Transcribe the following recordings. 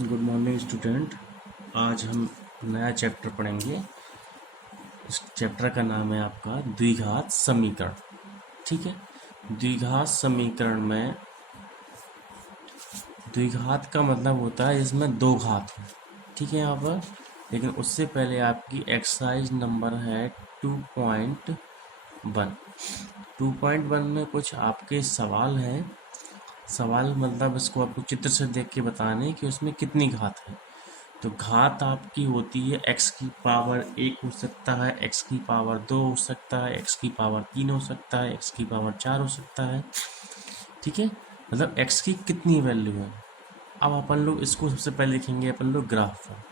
Good morning student. आज हम नया चैप्टर पढ़ेंगे। इस चैप्टर का नाम है आपका द्विघात समीकरण। ठीक है, द्विघात समीकरण में द्विघात का मतलब होता है इसमें दो घात हो। ठीक है यहाँ पर, लेकिन उससे पहले आपकी एक्सरसाइज नंबर है 2.1। 2.1 में कुछ आपके सवाल हैं। सवाल मतलब इसको आपको चित्र से देख के बताने कि उसमें कितनी घात है। तो घात आपकी होती है x की पावर 1 हो सकता है, x की पावर 2 हो सकता है, x की पावर 3 हो सकता है, x की पावर 4 हो सकता है। ठीक है, मतलब x की कितनी वैल्यू है। अब अपन लोग इसको सबसे पहले लिखेंगे अपन लोग ग्राफ पर।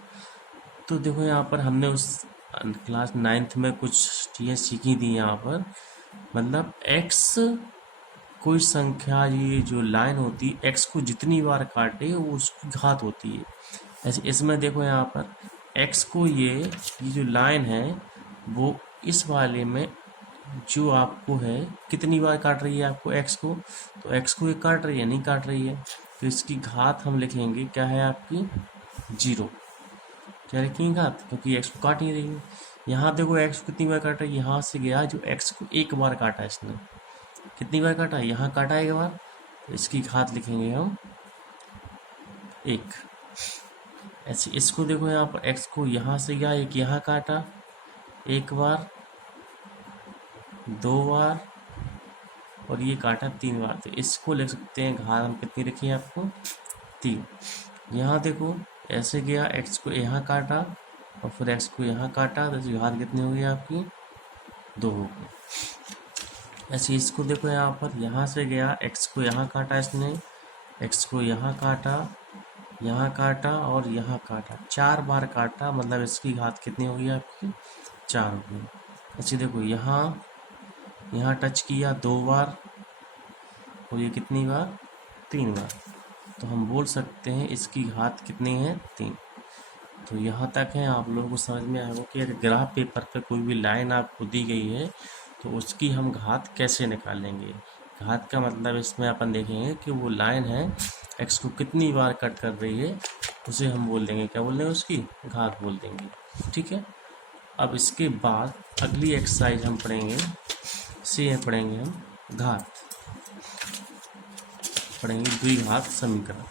तो देखो यहाँ पर हमने उस क्लास 9th में कुछ चीज़ें सीखी थी यहाँ पर। मतलब x कोई संख्या, ये जो लाइन होती है x को जितनी बार काटे वो उसकी घात होती है। ऐसे इसमें देखो यहाँ पर x को ये जो लाइन है वो इस वाले में जो आपको है कितनी बार काट रही है आपको x को, तो x को ये काट रही है, नहीं काट रही है, तो इसकी घात हम लिखेंगे क्या है आपकी 0। क्या लिखेंगे घात, क्योंकि x को काट ही रही है। यहाँ देखो x को कितनी बार काटा है, यहाँ से गया जो x को एक बार काटा है इसने, कितनी बार काटा, यहाँ काटा है एक बार, तो इसकी घात लिखेंगे हम 1। ऐसे इसको देखो यहाँ पर x को यहाँ से गया एक, यहाँ काटा एक बार, 2 बार, और ये काटा 3 बार, तो इसको लिख सकते हैं घात हम कितनी रखी है आपको 3। यहाँ देखो ऐसे गया x को यहाँ काटा और फिर x को यहाँ काटा, तो इसकी घात कितनी होगी आपकी 2 होगी। ऐसे इसको देखो यहाँ पर यहाँ से गया x को यहाँ काटा इसने, x को यहाँ काटा और यहाँ काटा, 4 बार काटा, मतलब इसकी घात कितनी होगी आपकी 4 होगी। ऐसे देखो यहाँ टच किया 2 बार और ये कितनी बार 3 बार, तो हम बोल सकते हैं इसकी घात कितनी है 3। तो यहाँ तक है, आप लोगों को समझ में आएगा कि अगर ग्राफ पेपर पे कोई भी लाइन आपको दी गई है तो उसकी हम घात कैसे निकालेंगे। घात का मतलब इसमें अपन देखेंगे कि वो लाइन है x को कितनी बार कट कर रही है, उसे हम बोल देंगे, क्या बोल देंगे, उसकी घात बोल देंगे। ठीक है, अब इसके बाद अगली एक्सरसाइज हम पढ़ेंगे, से पढ़ेंगे हम घात, पढ़ेंगे द्विघात समीकरण।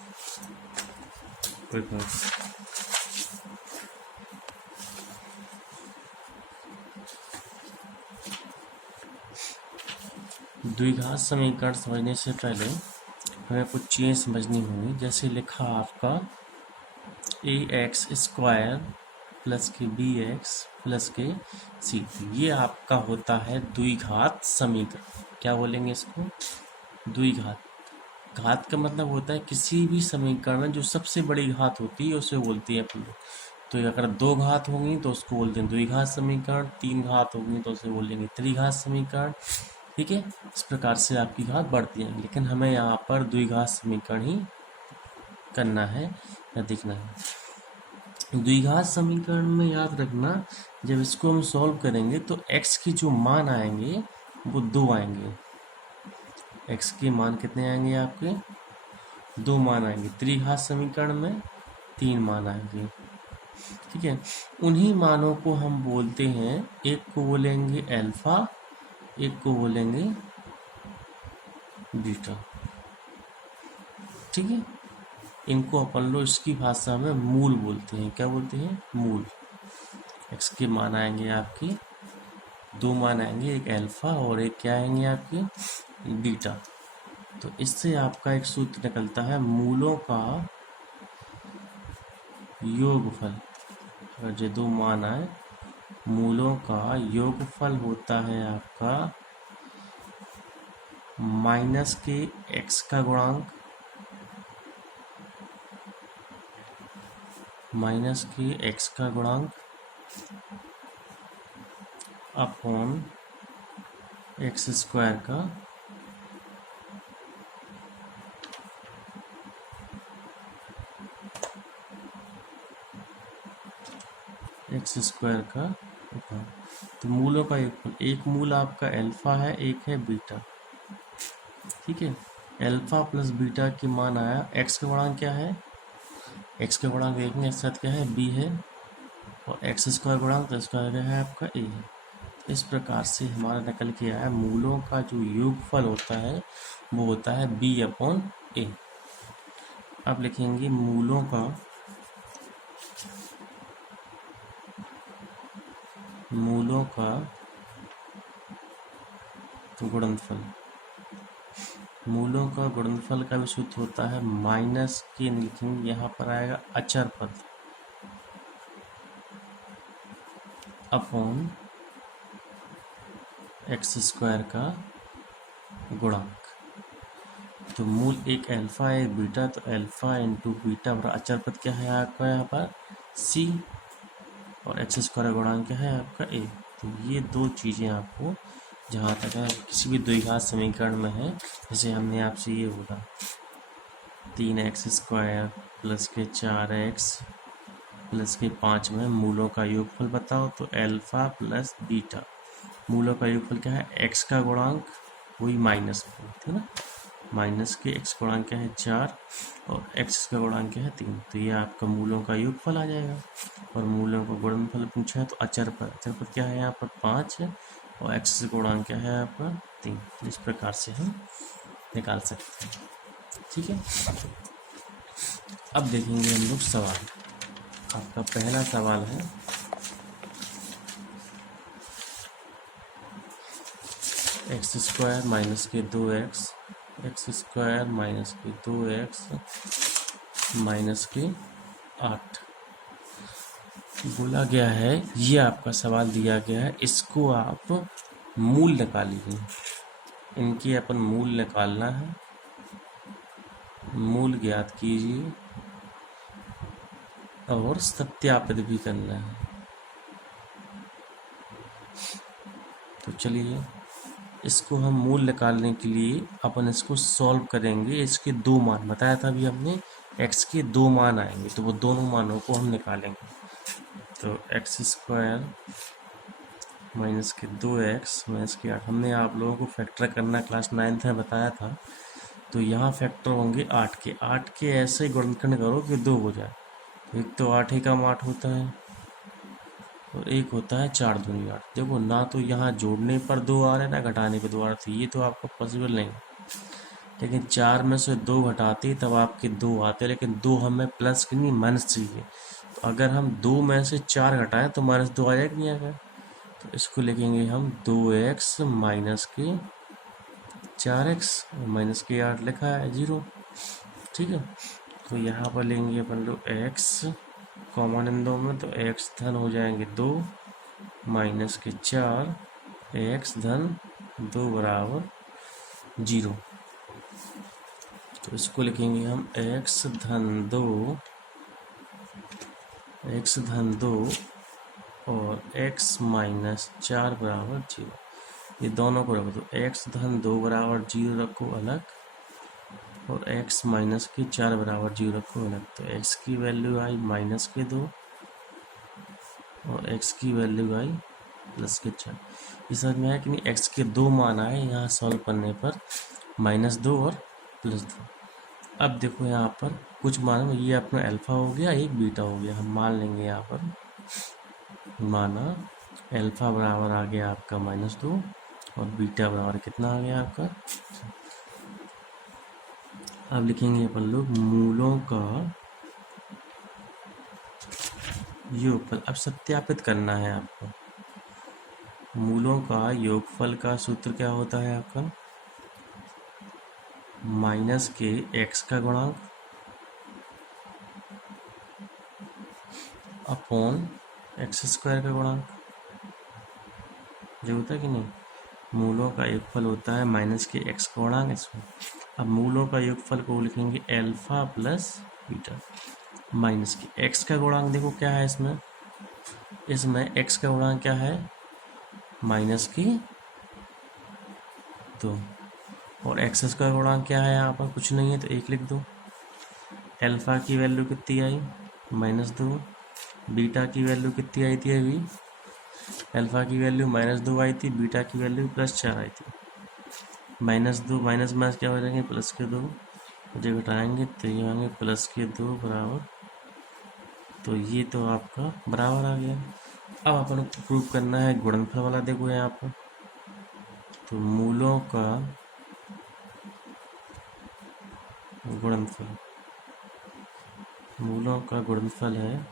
द्विघात समीकरण समझने से पहले हमें कुछ चीज़ें समझनी होंगी। जैसे लिखा आपका ax² प्लस के bx प्लस के c, ये आपका होता है द्विघात समीकरण। क्या बोलेंगे इसको, द्विघात। घात का मतलब होता है किसी भी समीकरण में जो सबसे बड़ी घात होती है उसे बोलती है अपन लोग। तो अगर 2 घात होंगी तो उसको बोलते हैं द्विघात समीकरण, 3 घात होंगी तो उसे बोलेंगे त्रिघात समीकरण। ठीक है, इस प्रकार से आपकी घात बढ़ती है, लेकिन हमें यहाँ पर द्विघात समीकरण ही करना है या देखना है। द्विघात समीकरण में याद रखना, जब इसको हम सॉल्व करेंगे तो x की जो मान आएंगे वो 2 आएंगे। x के मान कितने आएंगे आपके 2 मान आएंगे। त्रिघात समीकरण में 3 मान आएंगे। ठीक है, उन्हीं मानों को हम बोलते हैं, एक को बोलेंगे अल्फा, एक को बोलेंगे बीटा। ठीक है, इनको अपन लोग इसकी भाषा में मूल बोलते हैं। क्या बोलते हैं, मूल। x के मान आएंगे आपके 2 मान आएंगे, एक अल्फा और एक क्या आएंगे आपके बीटा। तो इससे आपका एक सूत्र निकलता है मूलों का योगफल। अगर जो 2 मान आए, मूलों का योगफल होता है आपका माइनस के x का गुणांक, माइनस के x का गुणांक अपॉन x² का x² का उपाय। तो मूलों का एक मूल आपका अल्फा है, एक है बीटा। ठीक है, अल्फा प्लस बीटा की मान आया, x का गुणांक क्या है एक्स के गुणांक देखेंगे इसके साथ क्या है, बी है, और एक्स स्क्वायर गुणांक तो स्क्वायर क्या है आपका ए है। तो इस प्रकार से हमारा निकल के आया मूलों का जो योगफल होता है वो होता है बी अपॉन ए। अब लिखेंगे मूलों का गुणनफल। मूलों का गुणनफल का भी सूत्र होता है माइनस के, लिखेंगे यहाँ पर आएगा अचर पद अपॉन एक्स स्क्वायर का गुणांक। तो मूल एक अल्फा है एक बीटा, तो अल्फा इंटू बीटा बराबर अचर पद क्या है आपका यहाँ पर सी, और एक्स स्क्वायर गुणांक क्या है आपका ए। तो ये दो चीज़ें आपको जहाँ तक है किसी भी द्विघात समीकरण में है, जैसे हमने आपसे ये बोला 3x स्क्वायर प्लस के 4x प्लस के 5 में मूलों का योगफल बताओ, तो अल्फा प्लस बीटा मूलों का योगफल क्या है, x का गुणांक वही माइनस में, ठीक है ना, माइनस के x गुणांक क्या है 4 और x का गुणांक क्या है 3। तो ये आपका मूलों का योगफल आ जाएगा। और मूलों का गुणनफल पूछा है तो अचर पर क्या है यहाँ पर 5 है, और x गुणांक क्या है आपका 3। इस प्रकार से हम निकाल सकते हैं, ठीक है। अब देखेंगे हम लोग सवाल। आपका पहला सवाल है एक्स स्क्वायर माइनस के 2x, एक्स स्क्वायर माइनस के 2x माइनस के 8 बोला गया है। ये आपका सवाल दिया गया है, इसको आप मूल निकालिए। इनकी अपन मूल निकालना है, मूल ज्ञात कीजिए और सत्यापित भी करना है। तो चलिए इसको हम मूल निकालने के लिए अपन इसको सॉल्व करेंगे। इसके दो मान बताया था अभी हमने, x के दो मान आएंगे तो वो दोनों मानों को हम निकालेंगे। तो एक्स स्क्वायर माइनस के 2x माइनस के 8, हमने आप लोगों को फैक्टर करना क्लास 9th में बताया था। तो यहाँ फैक्टर होंगे 8 के ऐसे गुणनखंड करो कि 2 हो जाए। एक तो 8 ही कम 8 होता है और एक होता है 4 दूनी 8। देखो ना तो यहाँ जोड़ने पर 2 आ रहे हैं ना घटाने पर 2 आ रहे, तो ये तो आपको पॉसिबल नहीं। लेकिन 4 में से 2 घटाते तब आपके 2 आते, लेकिन 2 हमें प्लस की नहीं माइनस चाहिए। तो अगर हम 2 में से 4 घटाएं तो माइनस 2 आ जाएगा नहीं आएगा। तो इसको लिखेंगे हम 2x माइनस के 4x माइनस के 8 लिखा है 0, ठीक है। तो यहाँ पर लेंगे अपन लोग x कॉमन इन दो में, तो x धन हो जाएंगे 2 माइनस के 4 x धन 2 बराबर 0। तो इसको लिखेंगे हम x धन 2 और x माइनस 4 बराबर 0। ये दोनों को रखो, तो x धन 2 बराबर 0 रखो अलग और x माइनस के 4 बराबर 0 रखो अलग। तो x की वैल्यू आई माइनस के 2 और x की वैल्यू आई प्लस के 4। इस समझ में आया कि नहीं, x के दो मान आए यहाँ सॉल्व करने पर -2 और +2। अब देखो यहाँ पर कुछ मान, ये अपना अल्फा हो गया एक बीटा हो गया, हम मान लेंगे यहाँ पर माना अल्फा बराबर आ गया आपका -2 और बीटा बराबर कितना आ गया आपका। अब लिखेंगे अपन लोग मूलों का योगफल। अब सत्यापित करना है आपको। मूलों का योगफल का सूत्र क्या होता है आपका, माइनस के x का गुणांक अपॉन एक्स स्क्वायर का गुणांक, जो होता है कि नहीं। मूलों का योगफल होता है माइनस के x का गुणांक इसमें। अब मूलों का योगफल को लिखेंगे अल्फा प्लस बीटा माइनस के x का गुणांक। देखो क्या है इसमें x का गुणांक क्या है माइनस की 2 और एक्स का गुणांक क्या है यहाँ पर कुछ नहीं है तो 1 लिख दो। अल्फा की वैल्यू कितनी आई -2, बीटा की वैल्यू कितनी आई थी अभी, अल्फा की वैल्यू -2 आई थी, बीटा की वैल्यू +4 आई थी। -2 माइनस माइनस क्या हो जाएंगे प्लस के 2, मुझे घटाएंगे तो ये होंगे प्लस के 2 बराबर तो ये तो आपका बराबर आ गया। अब अपन को प्रूव करना है गुणनफल वाला। देखो यहाँ पर तो गुणनफल मूलों का गुणनफल है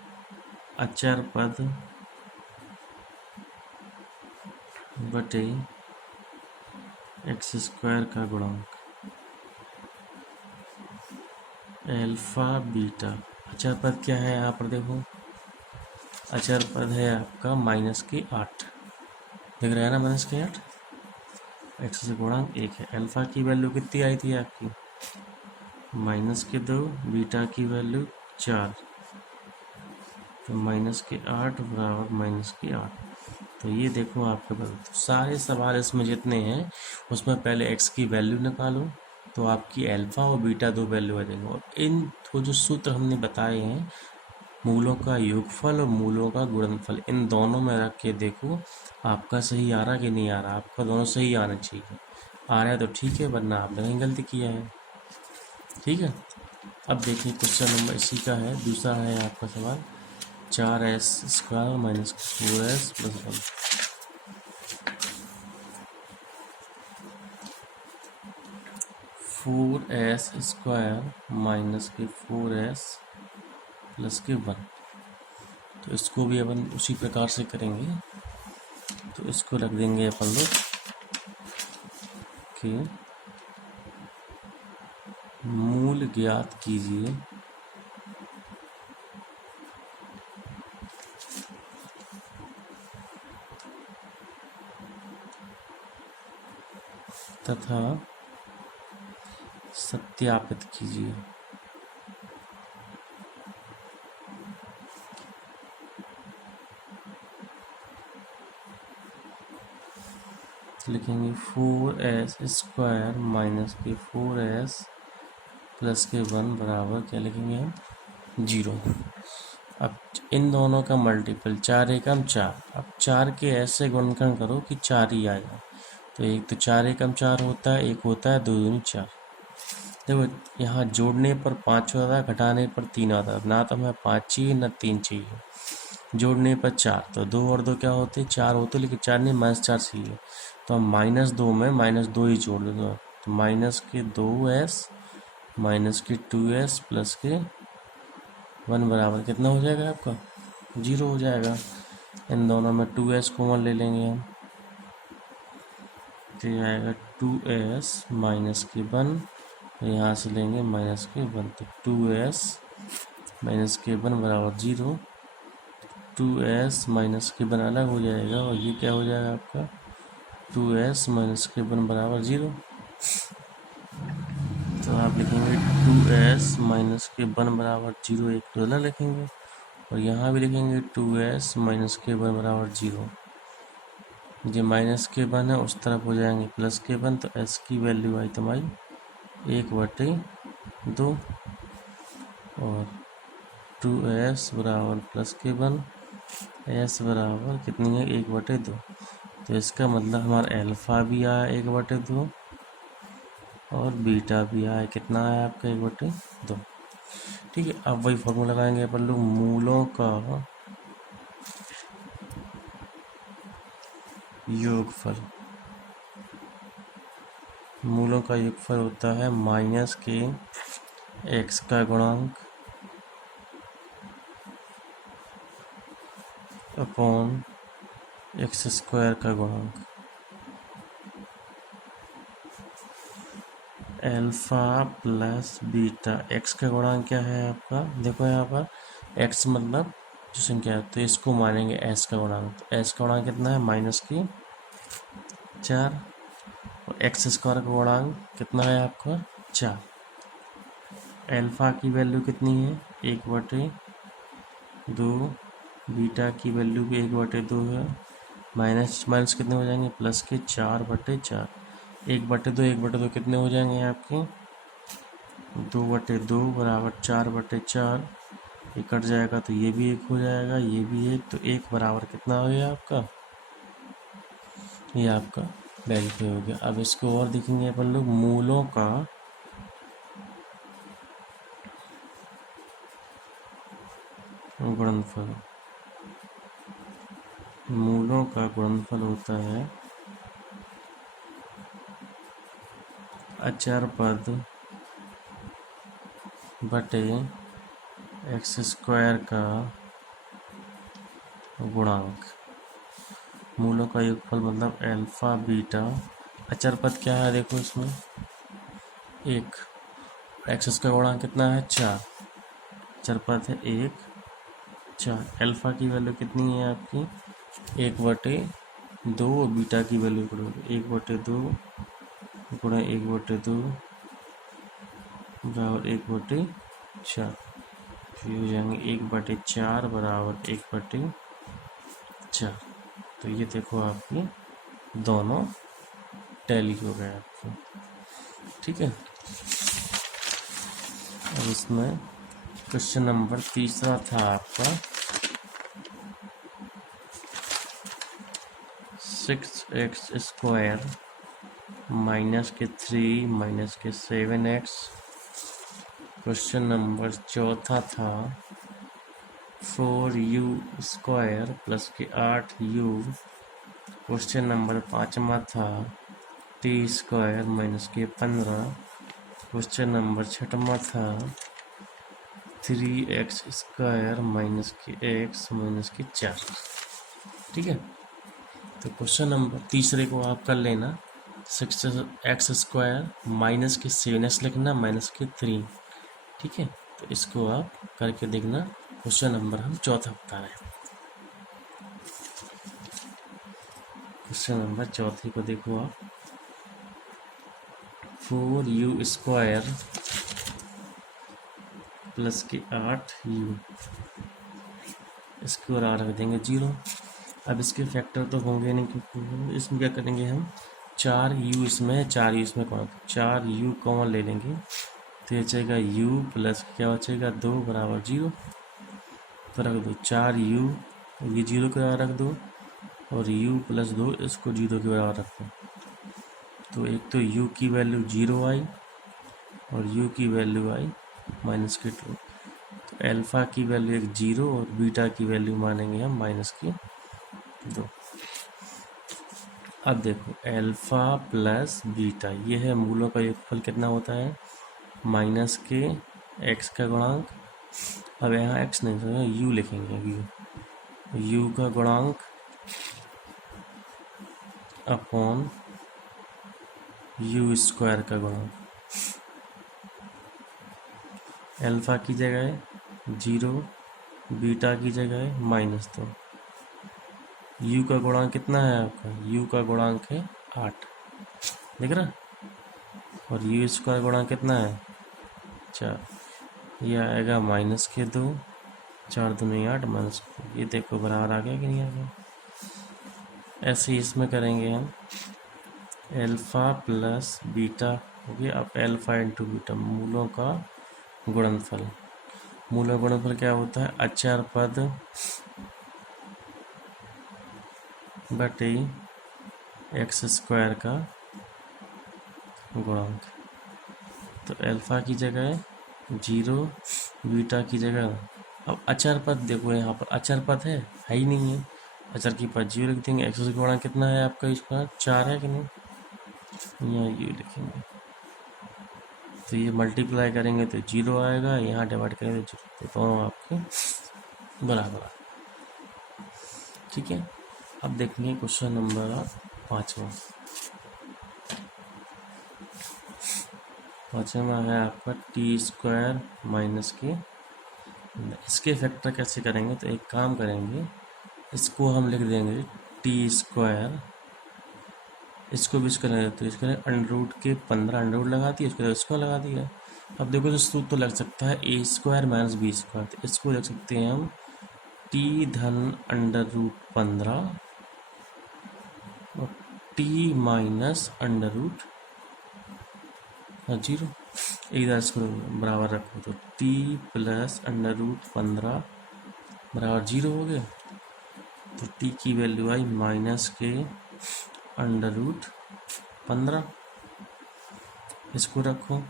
अचर पद बटे एक्स स्क्वायर का गुणांक एल्फा बीटा। अचर पद क्या है यहाँ पर देखो, अचर पद है आपका -8, दिख रहा है ना, -8। एक्स से गुणांक 1 है। अल्फा की वैल्यू कितनी आई थी आपकी -2, बीटा की वैल्यू 4, तो -8 बराबर -8। तो ये देखो आपके पास तो सारे सवाल इसमें जितने हैं उसमें पहले एक्स की वैल्यू निकालो, तो आपकी अल्फा और बीटा दो वैल्यू आ जाएंगे। और इन तो जो सूत्र हमने बताए हैं मूलों का योगफल और मूलों का गुणनफल, इन दोनों में रख के देखो आपका सही आ रहा कि नहीं आ रहा। आपका दोनों सही आना चाहिए, आ रहा है तो ठीक है, वरना आपने कहीं गलती किया है। ठीक है, अब देखिए क्वेश्चन नंबर इसी का है, दूसरा है आपका सवाल 4s² - 4s + 1। 4s² - 4s + 1। तो इसको भी अपन उसी प्रकार से करेंगे। तो इसको रख देंगे अपन लोग कि मूल ज्ञात कीजिए तथा सत्यापित कीजिए। लिखेंगे 4s² - 4s + 1 बराबर क्या लिखेंगे हम 0। अब इन दोनों का मल्टीपल 4 एकम 4। अब 4 के ऐसे गुणनखंड करो कि 4 ही आ जाए। तो एक तो 4 एकम 4 होता है, एक होता है 2 दूनी 4। देखो यहाँ जोड़ने पर 5 होता है, घटाने पर 3 आता है। ना तो हमें 5 चाहिए ना 3 चाहिए। जोड़ने पर 4, तो 2 और 2 क्या होते हैं 4 होते, लेकिन 4 नहीं -4 चाहिए। तो हम -2 में -2 ही जोड़ देते हैं। तो -2s -2s +1 बराबर कितना हो जाएगा आपका 0 हो जाएगा। इन दोनों में 2s कॉमन ले लेंगे हम, तो ये आएगा 2s -1, यहाँ से लेंगे -1, तो 2s -1 बराबर 0। 2s -1 अलग हो जाएगा और ये क्या हो जाएगा आपका 2s -1 बराबर 0। तो आप लिखेंगे 2s -1 बराबर 0, एक तो अलग लिखेंगे और यहाँ भी लिखेंगे 2s -1 बराबर 0। जो -1 है उस तरफ हो जाएंगे +1, तो s की वैल्यू आई तुम्हारी 1/2 और 2s बराबर +1, s बराबर कितनी है 1/2। तो इसका मतलब हमारा अल्फा भी आया 1/2 और बीटा भी आया, कितना आया आपका 1/2। ठीक है, अब वही फॉर्मूला लगाएंगे अपन लोग मूलों का योगफल। मूलों का योगफल होता है -x का गुणांक अपॉन x² का गुणांक। अल्फा प्लस बीटा, x का गुणांक क्या है आपका, देखो यहाँ पर x मतलब जो संख्या है, तो इसको मानेंगे s का गुणांक। तो s का गुणांक कितना है -4 और x² का गुणांक कितना है आपका 4। अल्फा की वैल्यू कितनी है 1/2, बीटा की वैल्यू भी 1/2 है। माइनस माइनस कितने हो जाएंगे प्लस के 4/4। 1/2 कितने हो जाएंगे आपके 2/2 बराबर 4/4। ये कट जाएगा तो ये भी 1 हो जाएगा, ये भी 1, तो 1 बराबर कितना हो गया आपका, ये आपका वेरीफाई हो गया। अब इसको और देखेंगे अपन लोग मूलों का गुणनफल, मूलों का गुणनफल होता है अचर पद बटे एक्स स्क्वायर का गुणांक। मूलों का योगफल मतलब अल्फा बीटा। अचर पद क्या है देखो इसमें, एक। एक्स स्क्वायर गुणांक कितना है, 4। अचर पद है 1 4। अल्फा की वैल्यू कितनी है आपकी, 1/2। बीटा की वैल्यू 1/2 गुणा 1/2 बराबर 1/4। फिर हो जाएंगे 1/4 बराबर 1/4। तो ये देखो आपकी दोनों टैली हो गए आपको, ठीक है। अब इसमें क्वेश्चन नंबर तीसरा था आपका 6x² -3 -7x। क्वेश्चन नंबर चौथा था 4u² + 8u। क्वेश्चन नंबर पाँचवा था t² - 15। क्वेश्चन नंबर छठवां था 3x² - x - 4। ठीक है, तो क्वेश्चन नंबर तीसरे को आप कर लेना, 6x² -7x लिखना -3। ठीक है, तो इसको आप करके देखना। क्वेश्चन नंबर हम चौथा बता रहे हैं। क्वेश्चन नंबर चौथे को देखो आप, 4u² + 8u, इसको रख देंगे 0। अब इसके फैक्टर तो होंगे नहीं, क्योंकि इसमें क्या करेंगे हम, 4u इसमें 4u इसमें कौन, 4u कॉमन ले लेंगे, तो ये बचेगा u प्लस क्या बचेगा 2 बराबर 0। तो रख दो 4u, ये 0 के बराबर रख दो, और u + 2 इसको 0 के बराबर रखो। तो एक तो u की वैल्यू 0 आई और u की वैल्यू आई -2। तो अल्फ़ा की वैल्यू 0 और बीटा की वैल्यू मानेंगे हम -2। अब देखो अल्फ़ा प्लस बीटा, ये है मूलों का योगफल कितना होता है, -x का गुणांक। अब यहाँ x नहीं तो u लिखेंगे, u का गुणांक अपॉन u² का गुणांक। अल्फ़ा की जगह 0, बीटा की जगह -2। u का गुणांक कितना है आपका, u का गुणांक है 8, देख रहा, और u² गुणांक कितना है 4। यह आएगा -2, 4 दूनी 8 ये देखो बराबर आ गया कि नहीं आ गया। ऐसे ही इसमें करेंगे हम, अल्फ़ा प्लस बीटा हो गया। अब अल्फ़ा इंटू बीटा, मूलों का गुणनफल। मूलों का गुणनफल क्या होता है, अचर पद बटे x² का गुणांक। तो अल्फ़ा की जगह 0, बीटा की जगह, अब अचर पद देखो, यहाँ पर अचर पद है ही नहीं है, अचर की पद 0 लिख देंगे। x का गुणांक कितना है आपका, इसका 4 है कि नहीं, यहाँ u लिखेंगे। तो ये मल्टीप्लाई करेंगे तो 0 आएगा, यहाँ डिवाइड करेंगे तो 0, तो दोनों आपके बराबर। ठीक है, अब देखेंगे क्वेश्चन नंबर 5वां। 5वां है आपका t² - इसके फैक्टर कैसे करेंगे, तो एक काम करेंगे, इसको हम लिख देंगे t², इसको भी इसका लगा, तो इसका √15 अंडर लगा दिया, इसको लगा दिया। अब देखो तो सूत्र तो लग सकता है a² - b², तो इसको लिख सकते हैं हम t धन √15 और t माइनस √0। इधर इसको बराबर रखो, तो t प्लस √15 बराबर 0 हो गया। तो t की वैल्यू आई -√15, इसको रखो,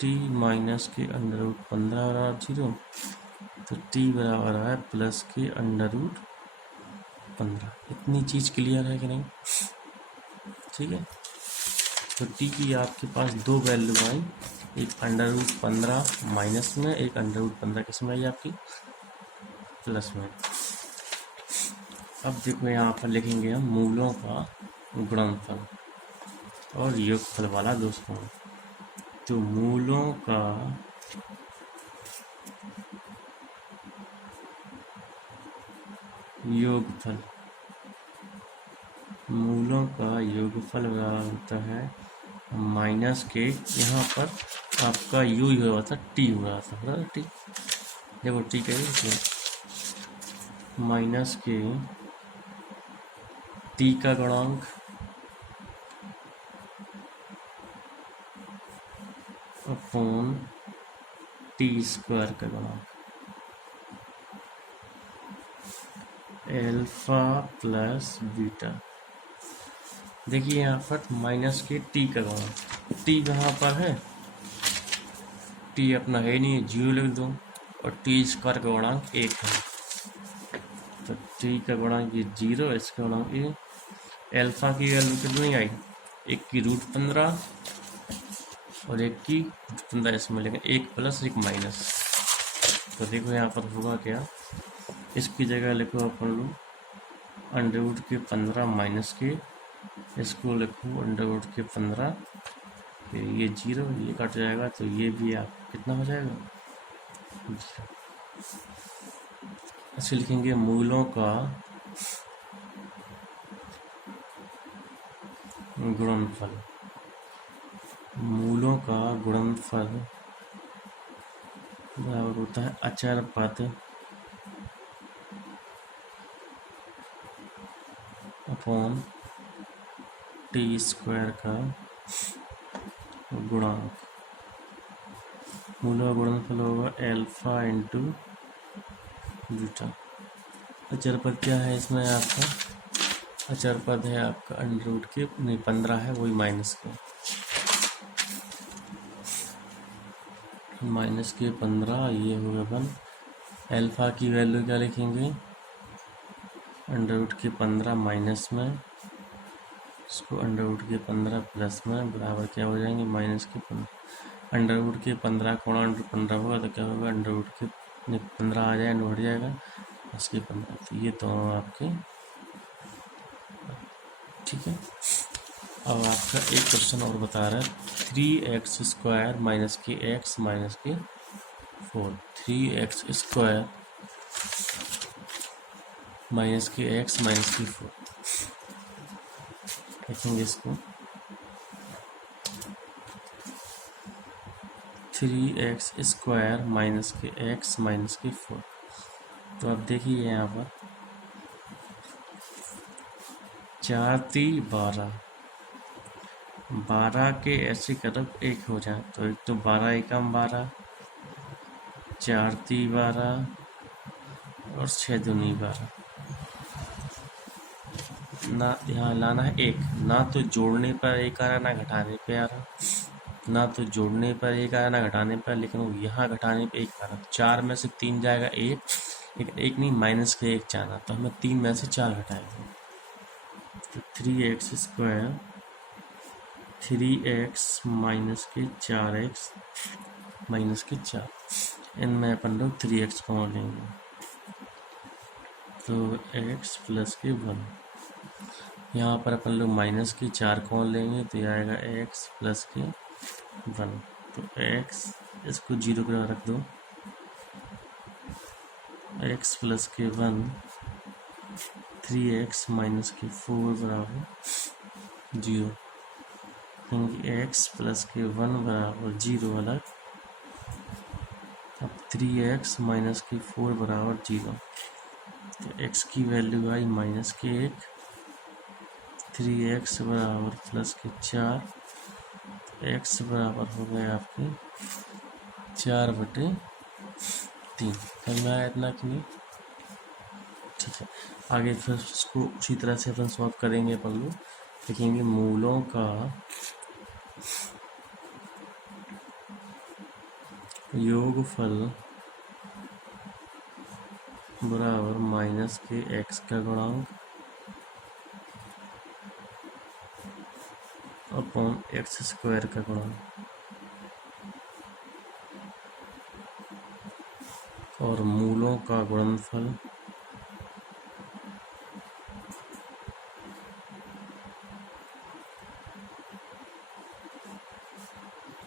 t - √15 बराबर 0। तो टी बराबर है प्लस के √15। इतनी चीज़ क्लियर है कि नहीं? ठीक है, तो टी की आपके पास दो वैल्यू आई, एक √15 माइनस में, एक √15 किस में आई आपकी प्लस में। अब देखो यहाँ पर लिखेंगे हम मूलों का गुणनफल और योगफल वाला दोस्तों। तो मूलों का योगफल, मूलों का योगफल बराबर होता है माइनस के, यहाँ पर आपका यू ही हुआ था, टी हुआ था टी, देखो टी कहिए माइनस के टी का गुणांक अपॉन टी स्क्वायर का गुणांक, एल्फा प्लस बीटा। देखिए यहाँ पर माइनस के टी का गुणांक, टी यहाँ पर है, टी अपना है नहीं, 0 लिख दो, और टी स्क्वायर का गुणांक 1 है, तो टी का गुणांक ये 0, इसका गुणांक ये। एल्फा की वैल्यू कितनी आई, 1 की √15 और 1 की √15, इसमें लेंगे 1 प्लस 1 माइनस। तो देखो यहाँ पर होगा क्या, इसकी जगह लिखो अपन लोग √15 माइनस के, इसको लिखो √15, फिर ये 0, ये कट जाएगा, तो ये भी आप कितना हो जाएगा 0। ऐसे लिखेंगे मूलों का गुणनफल, मूलों का गुणनफल बराबर होता है अचर पद अपॉन टी स्क्वायर का गुणांक। मूलों का गुणनफल होगा एल्फा इंटू बीटा। अचर पद क्या है इसमें आपका, अचर पद है आपका √ के नहीं 15 है, वही माइनस के 15, ये हो गया 1। एल्फा की वैल्यू क्या लिखेंगे, √ के 15 माइनस में, इसको √ के 15 प्लस में, बराबर क्या हो जाएंगे माइनस के 15। √ के 15 कोणा √15 होगा, तो क्या होगा √ के 15 आ जाए, हट जाएगा, इसके 15, तो ये दोनों आपके ठीक है। अब आपका एक क्वेश्चन और बता रहा है 3x² माइनस के x माइनस के 4, 3x² माइनस के x माइनस के 4, देखेंगे इसको 3x² माइनस के x माइनस के 4। तो अब देखिए यहाँ पर 4 3 12, 12 के ऐसे कदम 1 हो जाए, तो एक तो 12 एकम 12, 4 3 12 और 6 दूनी 12। ना यहाँ लाना है 1, ना तो जोड़ने पर 1 आ रहा, ना घटाने पे आ रहा, ना तो जोड़ने पर 1 आ रहा, ना घटाने पर, लेकिन वो यहाँ घटाने पे 1 आ रहा। 4 में से 3 जाएगा 1, लेकिन 1 नहीं, माइनस के 1 जाना, तो हमें 3 में से 4 घटाएंगे, तो 3x² 3x माइनस के 4x माइनस के 4, इनमें अपन लोग 3x कॉमन लेंगे, तो x प्लस के 1। यहाँ पर अपन लोग माइनस के 4 कॉमन लेंगे, तो यह आएगा x प्लस के 1, तो x, इसको 0 पर रख दो, x प्लस के 1, 3x माइनस के 4 बराबर 0, क्योंकि x प्लस के 1 बराबर 0 अलग। अब 3x माइनस के 4 बराबर 0, तो x की वैल्यू आई माइनस के 1, 3x बराबर प्लस के 4, x बराबर हो गए आपके 4/3। समझ में आया इतना कि नहीं? ठीक है, आगे फिर इसको उसी तरह से अपन सॉल्व करेंगे। अपन लोग लिखेंगे मूलों का योगफल बराबर माइनस के एक्स का गुणांक अपॉन एक्स स्क्वायर का गुणांक और मूलों का गुणनफल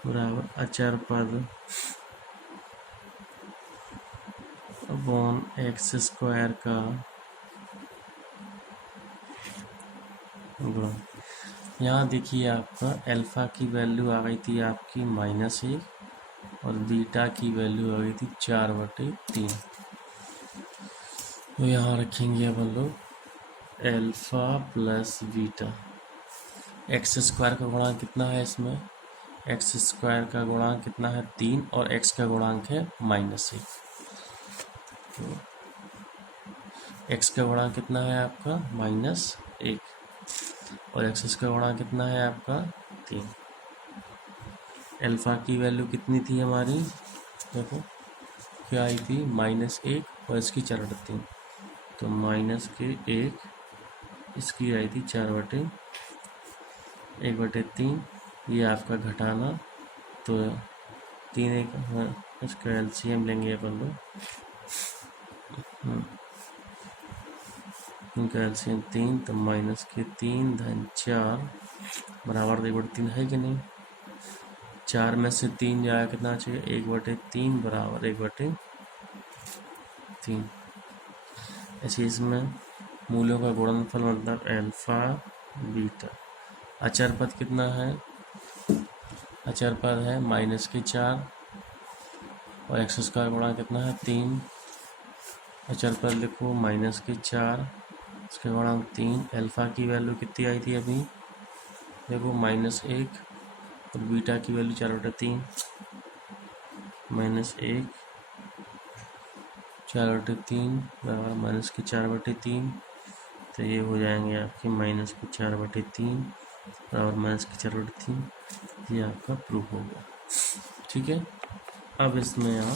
बराबर अचर पद अपॉन एक्स स्क्वायर का गुणा। यहाँ देखिए आपका अल्फ़ा की वैल्यू आ गई थी आपकी -1 और बीटा की वैल्यू आ गई थी 4/3। तो यहाँ रखेंगे अपन लोग alpha plus beta. X square का गुणांक कितना है इसमें? एक्स स्क्वायर का गुणांक कितना है? 3 और एक्स का गुणांक है -1। तो एक्स का गुणांक कितना है आपका? -1 और एक्स का गुणांक कितना है आपका? 3। अल्फ़ा की वैल्यू कितनी थी हमारी? देखो क्या आई थी? -1 और इसकी 4/3। तो -1 इसकी आई थी 4/1/3। ये आपका घटाना, तो 3 इसका एलसीएम लेंगे अपन लोग। इनका एलसीएम 3, तो -3 धन 4 बराबर 1/3 है कि नहीं? 4 में से 3 जाएगा कितना चाहिए? 1/3 बराबर 1/3। ऐसे इसमें मूल्यों का गुणनफल मतलब अल्फ़ा बीटा। अचर पद कितना है? अचर पद है -4 और एक्स स्क्वायर गुणा कितना है? 3। अचर पद लिखो -4 इसके गुणांक 3। अल्फ़ा की वैल्यू कितनी आई थी अभी? देखो -1 और बीटा की वैल्यू 4/3। -1 4/3 बराबर -4/3। तो ये हो जाएंगे आपके -4/3 बराबर -4/3। ये आपका प्रूफ हो गया। ठीक है, अब इसमें आप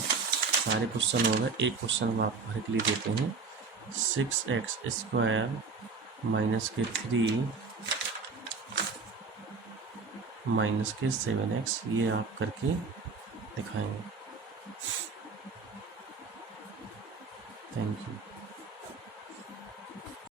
सारे क्वेश्चन हो गए। एक क्वेश्चन हम आपको हर के लिए देते हैं। 6x² -3 -7x, ये आप करके दिखाएंगे। Thank you.